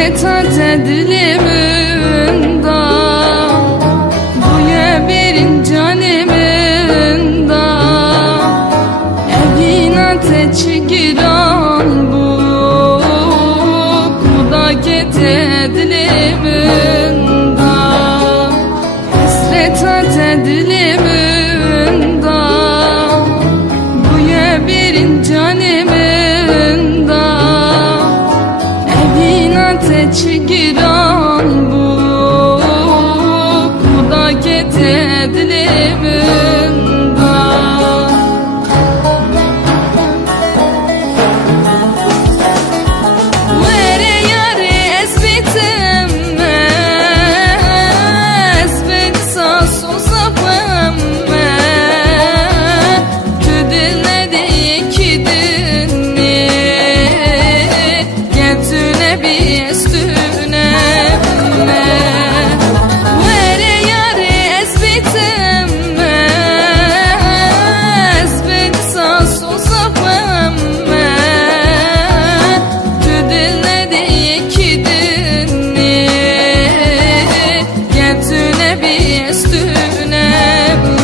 Hasret ate dilimin da, duya birin canimin da, evina teçi giran bu, kuda gete dilimin da. Hasret ate dilimin da, duya birin canimin da, teçi giran bu, kuda gete dilimin da. Vere yare ezbitim ezbet sasu sapemme, tüdille de yekidinni, getüne bir üstüne me. Vere yare ezbitim ezbet sasu sapemme, tüdille de yekidinni, getüne bir üstüne me.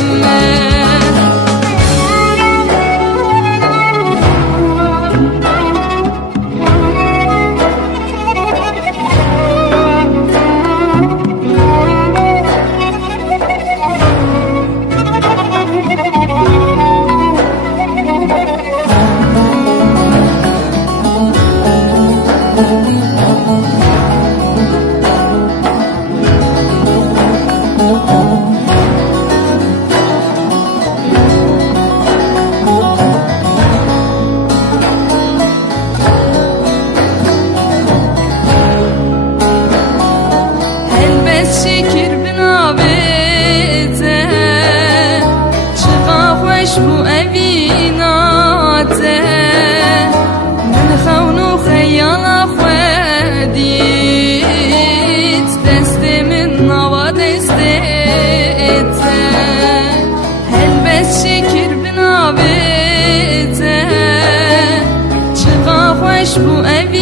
Şekir binavete, çıqa xoş bu evinate, min xevnu xeyala xvedit, destimin nava destete. Helbet şekir binavete, çıqa xoş bu evinate,